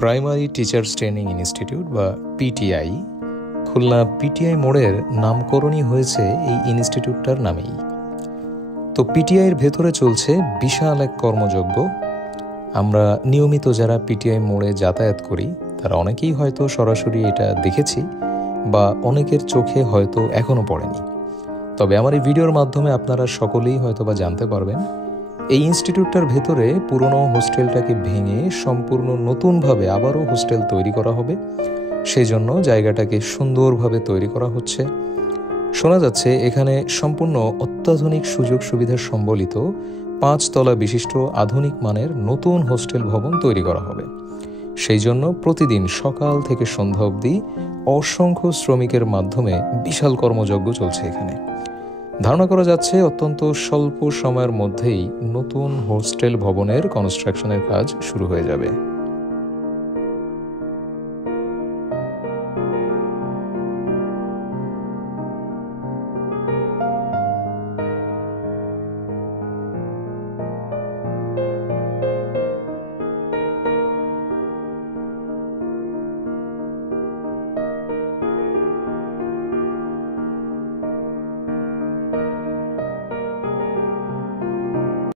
Primary teachers training institute বা PTI. Khulna PTI মোড়ের নামকরণই হয়েছে এই ইনস্টিটিউটটার নামেই। তো পিটিআইয়ের ভেতরে চলছে বিশাল এক কর্মযজ্ঞ। আমরা নিয়মিত যারা পিটিআই মোড়ে যাতায়াত করি তারা অনেকেই হয়তো সরাসরি এটা দেখেছি বা অনেকের চোখে হয়তো এখনও পড়েনি। তবে আমার এই ভিডিওর মাধ্যমে আপনারা সকলেই হয়তো বা জানতে পারবেন এই ইনস্টিটিউটটার ভেতরে পুরনো হোস্টেলটাকে ভেঙে সম্পূর্ণ নতুনভাবে আবারও হোস্টেল তৈরি করা হবে। সেই জন্য জায়গাটাকে সুন্দরভাবে তৈরি করা হচ্ছে। শোনা যাচ্ছে এখানে সম্পূর্ণ অত্যাধুনিক সুযোগ সুবিধা সম্বলিত 5 তলা বিশিষ্ট আধুনিক মানের নতুন হোস্টেল ভবন তৈরি করা হবে। সেই জন্য প্রতিদিন সকাল থেকে সন্ধ্যা অবধি অসংখ্য শ্রমিকের মাধ্যমে বিশাল কর্মযজ্ঞ চলছে এখানে। ধারণা করা যাচ্ছে অত্যন্ত স্বল্প সময়ের মধ্যেই নতুন হোস্টেল ভবনের কনস্ট্রাকশনের কাজ শুরু হয়ে যাবে।